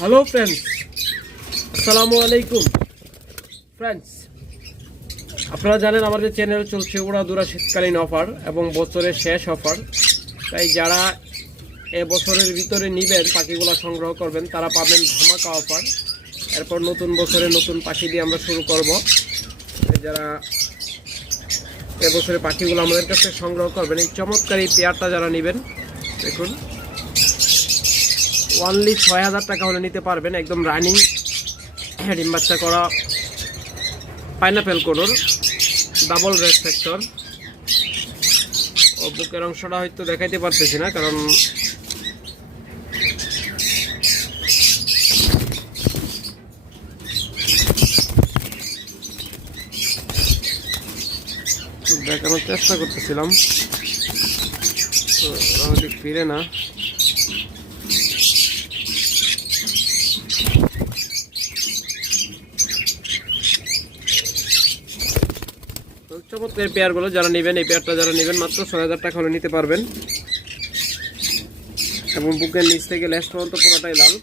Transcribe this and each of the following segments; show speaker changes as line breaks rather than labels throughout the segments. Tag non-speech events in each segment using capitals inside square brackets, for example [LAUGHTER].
Hello friends আসসালামু আলাইকুম friends আপনারা জানেন আমাদের চ্যানেল চলছে ওরা দুরা শীতকালীন অফার এবং বছরের শেষ অফার তাই যারা এ বছরের ভিতরে নিবেন, পাখিগুলো সংগ্রহ করবেন, তারা পাবেন ধামাকা অফার এরপর নতুন বছরে নতুন পাখি দিয়ে আমরা শুরু করব। যারা এবছরে পাখিগুলো আমাদের কাছে সংগ্রহ করবেন, এই চমৎকার এই পেয়ারটা যারা নেবেন, দেখুন। অনলি ছয় হাজার টাকা হলে নিতে পারবেন একদম রানিং ডিম বাচ্চা করা পাইনাপেল কোনোর ডাবল রেড ফ্যাক্টর ও, বুকের অংশটা হয়তো দেখাইতে পারতেছি না, কারণ দেখানোর চেষ্টা করতেছিলাম। তো ফিরে না। চমৎকার পেয়ারগুলো যারা নেবেন, এই পেয়ারটা যারা নেবেন, মাত্র ছয় হাজার টাকা হলে নিতে পারবেন। এবং বুকের নিচ থেকে লেস্ট পর্যন্ত পুরোটাই লাল।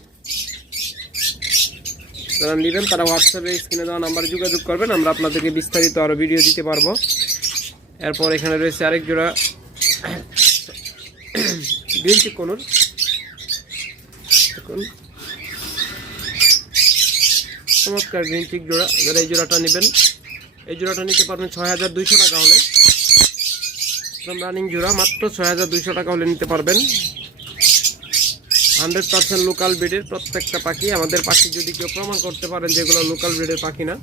যারা নেবেন, তারা হোয়াটসঅ্যাপে স্ক্রিনে দেওয়া নাম্বারে যোগাযোগ করবেন, আমরা আপনাদেরকে বিস্তারিত আরও ভিডিও দিতে পারব। এরপর এখানে রয়েছে আরেক জোড়া গ্রিন চিক কোনোর দেখুন। চমৎকার গ্রিন চিক জোড়া। যারা এই জোড়াটা নেবেন এই জোড়াটা নিতে পারবেন ছয় হাজার দুইশো টাকা হলে। একদম রানিং জোড়া, মাত্র ছয় হাজার দুইশো টাকা হলে নিতে পারবেন। হান্ড্রেড পার্সেন্ট লোকাল ব্রিডের প্রত্যেকটা পাখি। আমাদের পাখি যদি কেউ প্রমাণ করতে পারেন যেগুলো লোকাল ব্রিডের পাখি না,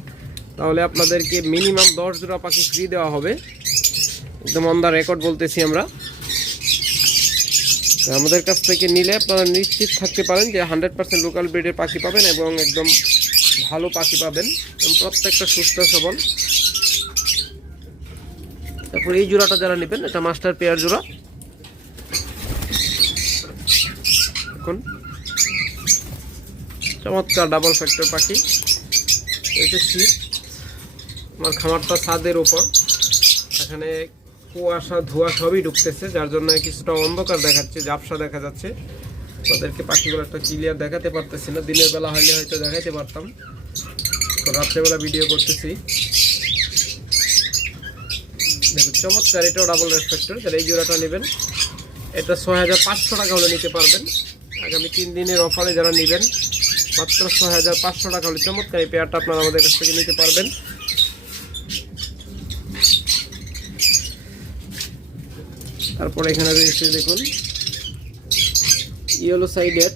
তাহলে আপনাদেরকে মিনিমাম দশ জোড়া পাখি ফ্রি দেওয়া হবে। একদম অন দ্য রেকর্ড বলতেছি আমরা। আমাদের কাছ থেকে নিলে আপনারা নিশ্চিত থাকতে পারেন যে হান্ড্রেড পার্সেন্ট লোকাল ব্রিডের পাখি পাবেন এবং একদম ভালো পাখি পাবেন এবং প্রত্যেকটা সুস্থ সবল। তারপর এই জোড়াটা যারা নেবেন, এটা মাস্টার পেয়ার জোড়া। এখন চমৎকার ডাবল ফ্যাক্টর পাখি। এটা শীত, আমার খামারটা ছাদের ওপর এখানে কুয়াশা, ধোয়া সবই ঢুকতেছে, যার জন্য কিছুটা অন্ধকার দেখাচ্ছে, ঝাপসা দেখা যাচ্ছে। তাদেরকে পাখিগুলো একটা ক্লিয়ার দেখাতে পারতেছি না। দিনের বেলা হলে হয়তো দেখাতে পারতাম। তো রাত্রেবেলা ভিডিও করতেছি। দেখুন চমৎকার, এটাও ডাবল রেসপেক্টর যারা এই জোড়াটা নেবেন। এটা ছয় হাজার পাঁচশো টাকা হলে নিতে পারবেন। আগামী তিন দিনের অফারে যারা নেবেন, মাত্র ছয় হাজার পাঁচশো টাকা হলে চমৎকার এই পেয়ারটা আপনারা আমাদের কাছ থেকে নিতে পারবেন। তারপর এখানে রয়েছে, দেখুন ইয়েলো সাইডের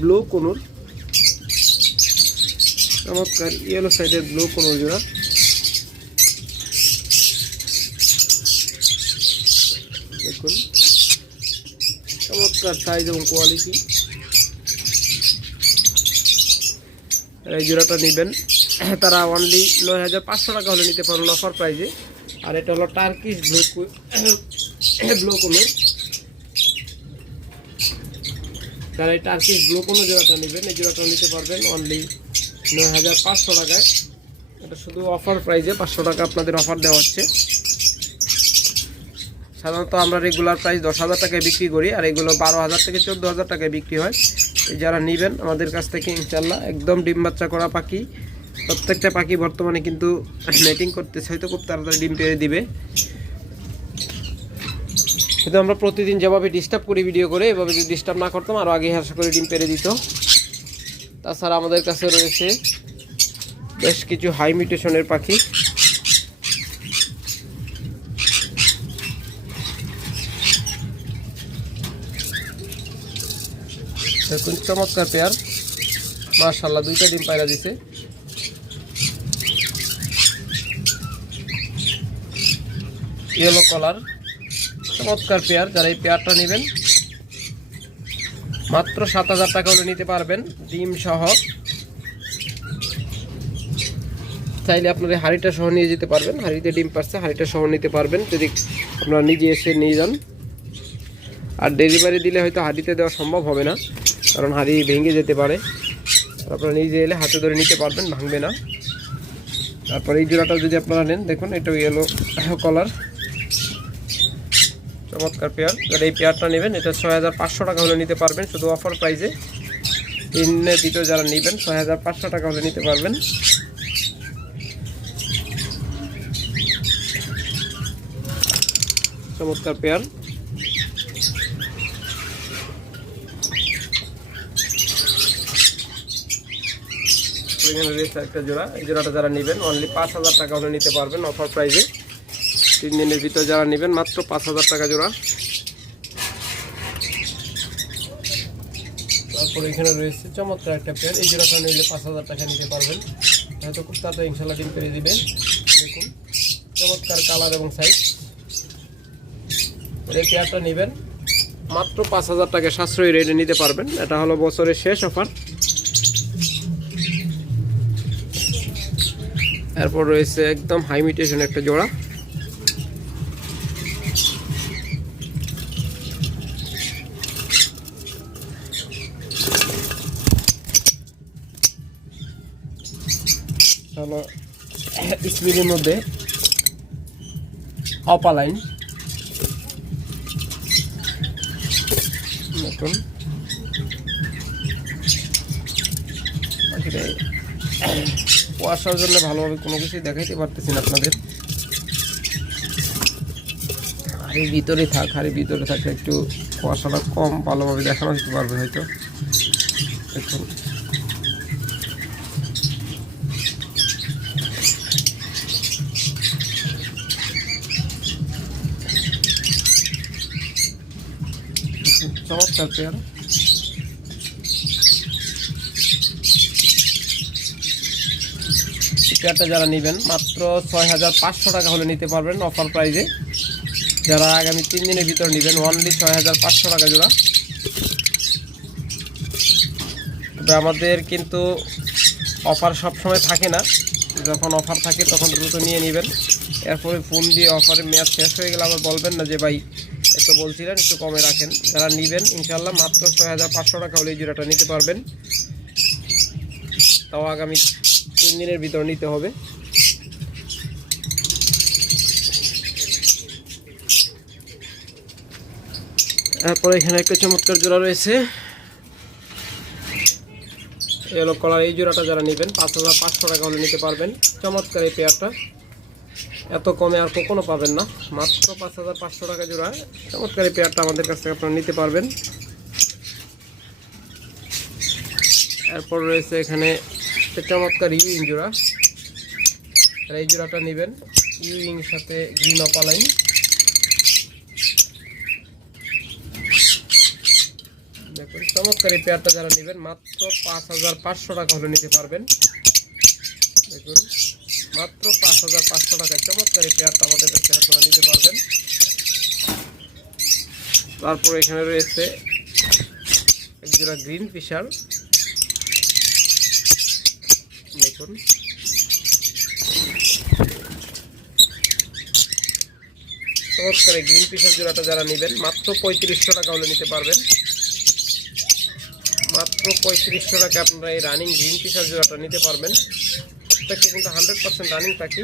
ব্লু কোনুর চমৎকার ইয়েলো সাইডের ব্লু কোনুর জোড়া দেখুন চমৎকার সাইজ এবং কোয়ালিটি এই জোড়াটা নেবেন। [COUGHS] তারা অনলি নয় হাজার পাঁচশো টাকা হলে নিতে পারবেন অফার প্রাইজে আর এটা হলো টার্কিশ ব্লু ব্লু কোনো যারা এই টার্কিশ ব্লু কোনো জোড়াটা নেবেন, এই জোড়াটা নিতে পারবেন অনলি নয় হাজার পাঁচশো টাকায়। এটা শুধু অফার প্রাইজে পাঁচশো টাকা আপনাদের অফার দেওয়া হচ্ছে। সাধারণত আমরা রেগুলার প্রাইস দশ হাজার টাকায় বিক্রি করি, আর এগুলো বারো হাজার থেকে চোদ্দ হাজার টাকায় বিক্রি হয়। যারা নেবেন আমাদের কাছ থেকে ইনশাল্লাহ একদম ডিম বাচ্চা করা পাখি। প্রত্যেকটা পাখি বর্তমানে কিন্তু [CLEARS THROAT] নেটিং করতেছে, হয়তো খুব তাড়াতাড়ি ডিম পেড়ে দিবে। কিন্তু আমরা প্রতিদিন যেভাবে ডিস্টার্ব করি ভিডিও করে, এভাবে যদি ডিস্টার্ব না করতাম আরও আগে আশা করে ডিম পেরে দিত। তাছাড়া আমাদের কাছে রয়েছে বেশ কিছু হাই মিউটেশনের পাখি। দেখুন, চমৎকার পেয়ার মার্শাল্লাহ দুইটা ডিম পায়রা দিছে। ইয়েলো কলার চমৎকার পেয়ার, যারা এই পেয়ারটা নেবেন, মাত্র সাত হাজার টাকা হলে নিতে পারবেন, ডিম সহ। চাইলে আপনারা হাঁড়িটা সহ নিয়ে যেতে পারবেন, হাঁড়িতে ডিম পাচ্ছে হাঁড়িটা সহ নিতে পারবেন, যদি আপনারা নিজে এসে নিয়ে যান। আর ডেলিভারি দিলে হয়তো হাঁড়িতে দেওয়া সম্ভব হবে না, কারণ হাঁড়ি ভেঙে যেতে পারে। আপনারা নিজে এলে হাতে ধরে নিতে পারবেন, ভাঙবে না। তারপর এই জোড়াটা যদি আপনারা নেন, দেখুন এটা ইয়েলো কলার চমৎকার পেয়ার। যারা এই পেয়ারটা নেবেন, এটা ছয় হাজার পাঁচশো টাকা হলে নিতে পারবেন, শুধু অফার প্রাইসে তিনের ভিতরে যারা নেবেন ছয় হাজার পাঁচশো টাকা হলে নিতে পারবেন। চমৎকার পেয়ার। একটা জোড়া। এই জোড়াটা যারা নেবেন অনলি পাঁচ হাজার টাকা হলে নিতে পারবেন অফার প্রাইসে তিন দিনের ভিতরে যারা নেবেন, মাত্র পাঁচ হাজার টাকা জোড়া। তারপর এখানে রয়েছে চমৎকার একটা পেয়ার এই জোড়াটা নিলে পাঁচ হাজার টাকা নিতে পারবেন। হয়তো খুব তাড়াতাড়ি ইনশাল্লাহ ডিম করে দিবেন। দেখুন, চমৎকার কালার এবং সাইজ এই পেয়ারটা নেবেন, মাত্র পাঁচ হাজার টাকা সাশ্রয়ী রেটে নিতে পারবেন। এটা হলো বছরের শেষ অফার এরপর রয়েছে একদম হাই মিউটেশন একটা জোড়া। স্পিডের মধ্যে অপালাইন নতুন। কুয়াশার জন্য ভালোভাবে কোনো কিছুই দেখাইতে পারতেছি না আপনাদের। হাড়ির ভিতরে থাক, হাড়ির ভিতরে থাকলে একটু কুয়াশাটা কম ভালোভাবে দেখানো যেতে পারবে হয়তো। দেখুন। চমৎকার পেয়ার পেয়ারটা যারা নেবেন, মাত্র ছয় হাজার পাঁচশো টাকা হলে নিতে পারবেন অফার প্রাইজে যারা আগামী তিন দিনের ভিতর নেবেন অনলি ছয় হাজার পাঁচশো টাকা জোড়া। তবে আমাদের কিন্তু অফার সবসময় থাকে না। যখন অফার থাকে, তখন দ্রুত নিয়ে নেবেন। এরপরে ফোন দিয়ে অফারের মেয়াদ শেষ হয়ে গেলে আবার বলবেন না যে, ভাই একটু বলছিলেন, একটু কমে রাখেন। যারা নেবেন ইনশাল্লাহ মাত্র ছয় হাজার পাঁচশো টাকা হলে এই জোড়াটা নিতে পারবেন। তাও আগামী তিন দিনের ভিতর নিতে হবে। তারপরে এখানে একটা চমৎকার জোড়া রয়েছে। এলো কলার এই জোড়াটা যারা নেবেন, পাঁচ হাজার পাঁচশো টাকা হলে নিতে পারবেন। চমৎকার এই পেয়ারটা এত কমে আর কখনো পাবেন না। মাত্র পাঁচ হাজার পাঁচশো টাকা জোড়া। চমৎকার পেয়ারটা আমাদের কাছ থেকে আপনারা নিতে পারবেন। এরপর রয়েছে এখানে চমৎকার ইউইং জোড়া। আর এই জোড়াটা নেবেন ইউইং সাথে গ্রিন অপালাইন। দেখুন চমৎকার পেয়ারটা যারা নেবেন, মাত্র পাঁচ হাজার পাঁচশো টাকা হলে নিতে পারবেন। দেখুন। মাত্র পাঁচ হাজার পাঁচশো টাকায় চমৎকার পেয়ারটা আমাদের কাছে আপনারা নিতে পারবেন। তারপর এখানে রয়েছে একজোড়া গ্রিন ফিশার। দেখুন। চমৎকার গ্রিন ফিশার জোড়াটা যারা নেবেন, মাত্র পঁয়ত্রিশশো টাকা হলে নিতে পারবেন। মাত্র পঁয়ত্রিশশো টাকা আপনারা এই রানিং গ্রিন ফিশার জোড়াটা নিতে পারবেন। প্রত্যেকটা কিন্তু হান্ড্রেড পার্সেন্ট রানিং পাখি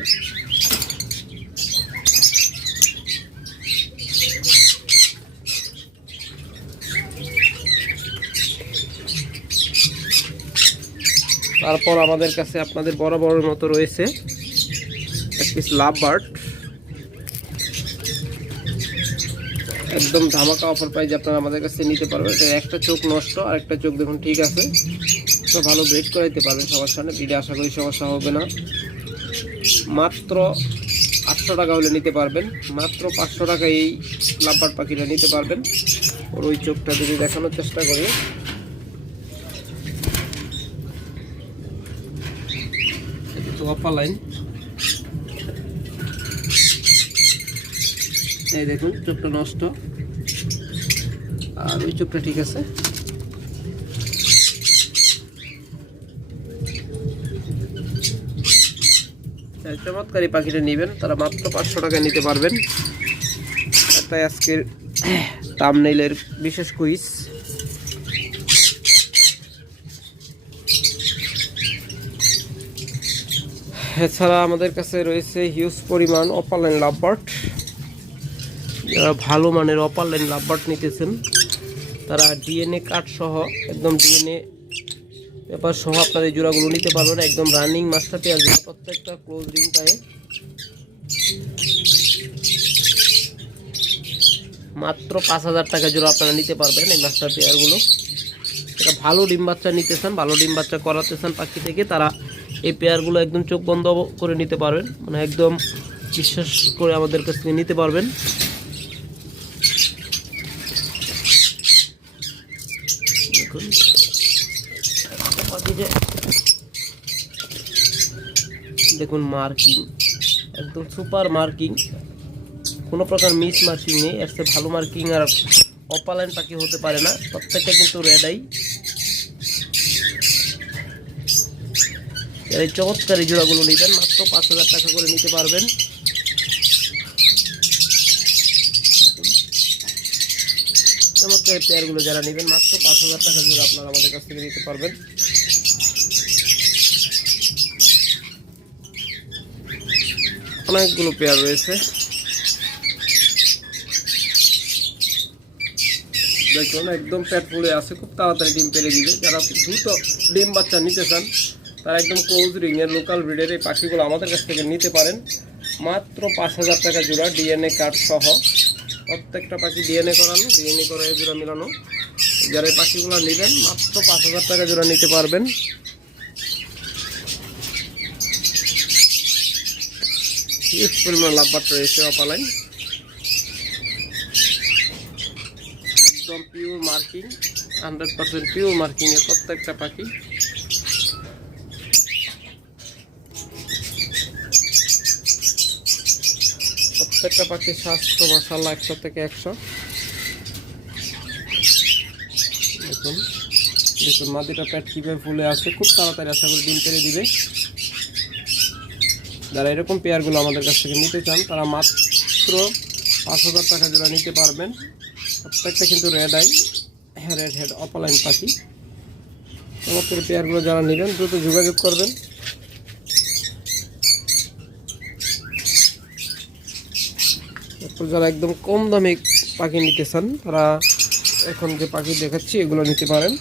তারপর আমাদের কাছে আপনাদের বড় বড় মতো রয়েছে এক পিস লাভ বার্ড একদম ধামাকা অফার প্রাইজ আপনারা আমাদের কাছে নিতে পারবেন। একটা চোখ নষ্ট আর একটা চোখ দেখুন, ঠিক আছে। তো ভালো ব্রেড করাইতে পারবেন সবার সামনে ব্রিডে আশা করি সমস্যা হবে না। মাত্র আটশো টাকা হলে নিতে পারবেন, মাত্র পাঁচশো টাকা এই লাভবার পাখিটা নিতে পারবেন। ওর ওই চোখটা যদি দেখানোর চেষ্টা করি। লাইন এই দেখুন, চোখটা নষ্ট। আর ওই চোখটা ঠিক আছে। চমৎকার এই পাখিটা নেবেন। তারা মাত্র পাঁচশো টাকা নিতে পারবেন। তাই আজকের তামনেইলের বিশেষ কুইজ। এছাড়া আমাদের কাছে রয়েছে হিউজ পরিমাণ অপারলাইন লাভবার্ড যারা ভালো মানের অপারলাইন লাভবার্ড নিতেছেন, তারা ডিএনএ কার্ড সহ একদম ডিএনএ পেপার সহ আপনার এই জোড়াগুলো নিতে পারবেন। একদম রানিং মাস্টার পেয়ার জোড়া, প্রত্যেকটা ক্লোজ রিং পায়ে। মাত্র পাঁচ হাজার টাকা জোড়া আপনারা নিতে পারবেন এই মাস্টার পেয়ারগুলো এটা ভালো ডিম বাচ্চা নিতে চান, ভালো ডিম বাচ্চা করাতে চান পাখি থেকে, তারা এই পেয়ারগুলো একদম চোখ বন্ধ করে নিতে পারবেন। মানে একদম বিশ্বাস করে আমাদের কাছ থেকে নিতে পারবেন। দেখুন। দেখুন মার্কিং একদম সুপার মার্কিং কোনো প্রকার মিস মার্কিং নেই, এর চেয়ে ভালো মার্কিং আর অপালাইন পাখি হতে পারে না, প্রত্যেকটা কিন্তু রেডাই এর এই চমৎকার এই জোড়াগুলো নিবেন, মাত্র পাঁচ হাজার টাকা করে নিতে পারবেন। চমৎকার পেয়ারগুলো যারা নেবেন, মাত্র পাঁচ হাজার টাকা জোড়া আপনারা আমাদের কাছ থেকে নিতে পারবেন। অনেকগুলো পেয়ার রয়েছে। দেখুন, একদম পেট ফুলে আছে, খুব তাড়াতাড়ি ডিম পেরে দিবে। যারা দ্রুত ডিম বাচ্চা নিতে চান, তারা একদম ক্লোজ রিংয়ের লোকাল ব্রিডের এই পাখিগুলো আমাদের কাছ থেকে নিতে পারেন। মাত্র পাঁচ হাজার টাকা জোড়া ডিএনএ কার্ড সহ। প্রত্যেকটা পাখি ডিএনএ করানো ডিএনএ করে জোড়া মিলানো। যারা এই পাখিগুলো নেবেন, মাত্র পাঁচ হাজার টাকা জোড়া নিতে পারবেন। হিউজ পরিমাণ লাভবাট রয়েছে অপালাইন একদম pure marking hundred percent pure marking এর প্রত্যেকটা পাখি। প্রত্যেকটা পাখির স্বাস্থ্য মাসাল্লাহ একশো থেকে একশো। দেখুন দেখুন মাদিটা পেট কীভাবে ফুলে আছে খুব তাড়াতাড়ি আশা করি ডিম পেরে দিবে। যারা এরকম পেয়ারগুলো আমাদের কাছ থেকে নিতে চান, তারা মাত্র পাঁচ হাজার টাকা জোড়া নিতে পারবেন। প্রত্যেকটা কিন্তু red eye red head opaline পাখি। সমস্ত পেয়ারগুলো যারা নেবেন, দ্রুত যোগাযোগ করবেন। যারা একদম কম দামে পাখি নিতে চান, তারা এখন যে পাখি দেখাচ্ছি, এগুলো নিতে পারেন।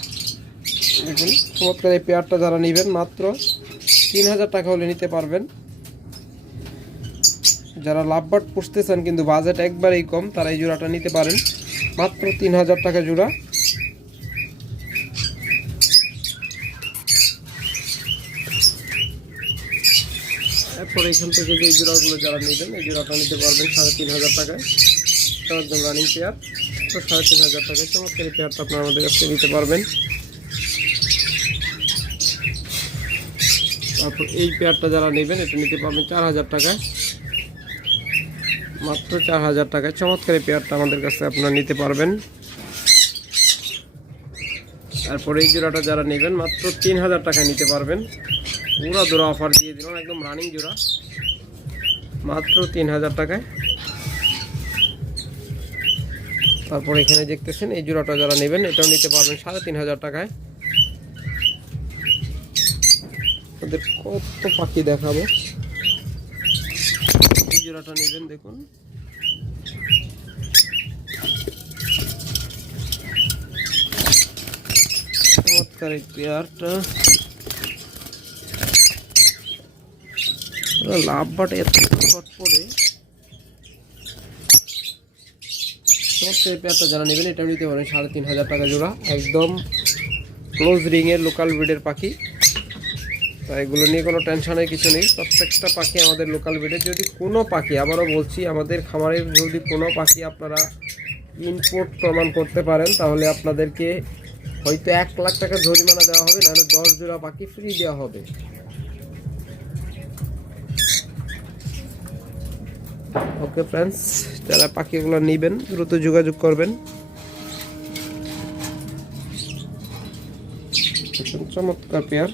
দেখুন, চমৎকার এই পেয়ারটা যারা নেবেন, মাত্র তিন হাজার টাকা হলে নিতে পারবেন। যারা লাভবাট পুষতে চান কিন্তু বাজেট একবারেই কম, তারা এই জোড়াটা নিতে পারেন। মাত্র তিন হাজার টাকা জোড়া। এরপর এখান থেকে যে জোড়াগুলো যারা নেবেন, এই জোড়াটা নিতে পারবেন সাড়ে তিন হাজার টাকায় একদম রানিং পেয়ার তো সাড়ে তিন হাজার টাকায় চমৎকার পেয়ারটা আপনারা আমাদের কাছ নিতে পারবেন। তারপর এই পেয়ারটা যারা নেবেন, এটা নিতে পারবেন চার হাজার টাকায়। মাত্র চার হাজার টাকায়। চমৎকার এই পেয়ারটা আমাদের কাছে আপনারা নিতে পারবেন। তারপরে এই জোড়াটা যারা নেবেন, মাত্র তিন হাজার টাকায় নিতে পারবেন। পুরো জোড়া অফার দিয়ে দিলাম, একদম রানিং জোড়া। মাত্র তিন হাজার টাকায়। তারপর এখানে দেখতেছেন, এই জোড়াটা যারা নেবেন, এটাও নিতে পারবেন সাড়ে তিন হাজার টাকায়। ওদের কত পাখি দেখাবো? জোড়াটা নেবেন, দেখুন। লাভ বাট এত পেয়ারটা যারা নেবেন, এটা নিতে পারেন সাড়ে তিন হাজার টাকা জোড়া। একদম ক্লোজ রিংয়ের লোকাল ব্রিডের পাখি। তা এগুলো নিয়ে কোনো টেনশনের কিছু নেই। প্রত্যেকটা পাখি আমাদের লোকাল ব্রিডের যদি কোনো পাখি, আবারও বলছি, আমাদের খামারের যদি কোনো পাখি আপনারা ইনপোর্ট প্রমাণ করতে পারেন, তাহলে আপনাদেরকে হয়তো এক লাখ টাকা জরিমানা দেওয়া হবে, নাহলে দশ জোড়া পাখি ফ্রি দেওয়া হবে। ওকে ফ্রেন্ডস যারা পাখিগুলো নেবেন, দ্রুত যোগাযোগ করবেন। চমৎকার পেয়ার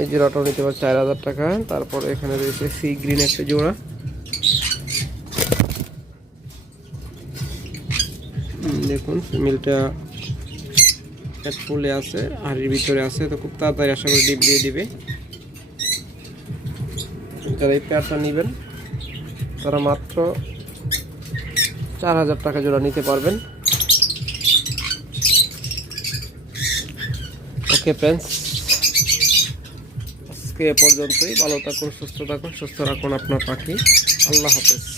এই জোড়াটাও নিতে পারছি চার হাজার টাকা। তারপর এখানে রয়েছে সি গ্রিন একটা জোড়া। দেখুন, মিলটা এক ফুলে আছে, হাড়ির ভিতরে আছে, তো খুব তাড়াতাড়ি আশা করি ডিপ দিয়ে দিবে। যারা এই পেয়ারটা নেবেন, তারা মাত্র চার হাজার টাকা জোড়া নিতে পারবেন। ওকে ফ্রেন্ডস আজকে এ পর্যন্তই। ভালো থাকুন সুস্থ থাকুন সুস্থ রাখুন আপনার পাখি। আল্লাহ হাফেজ।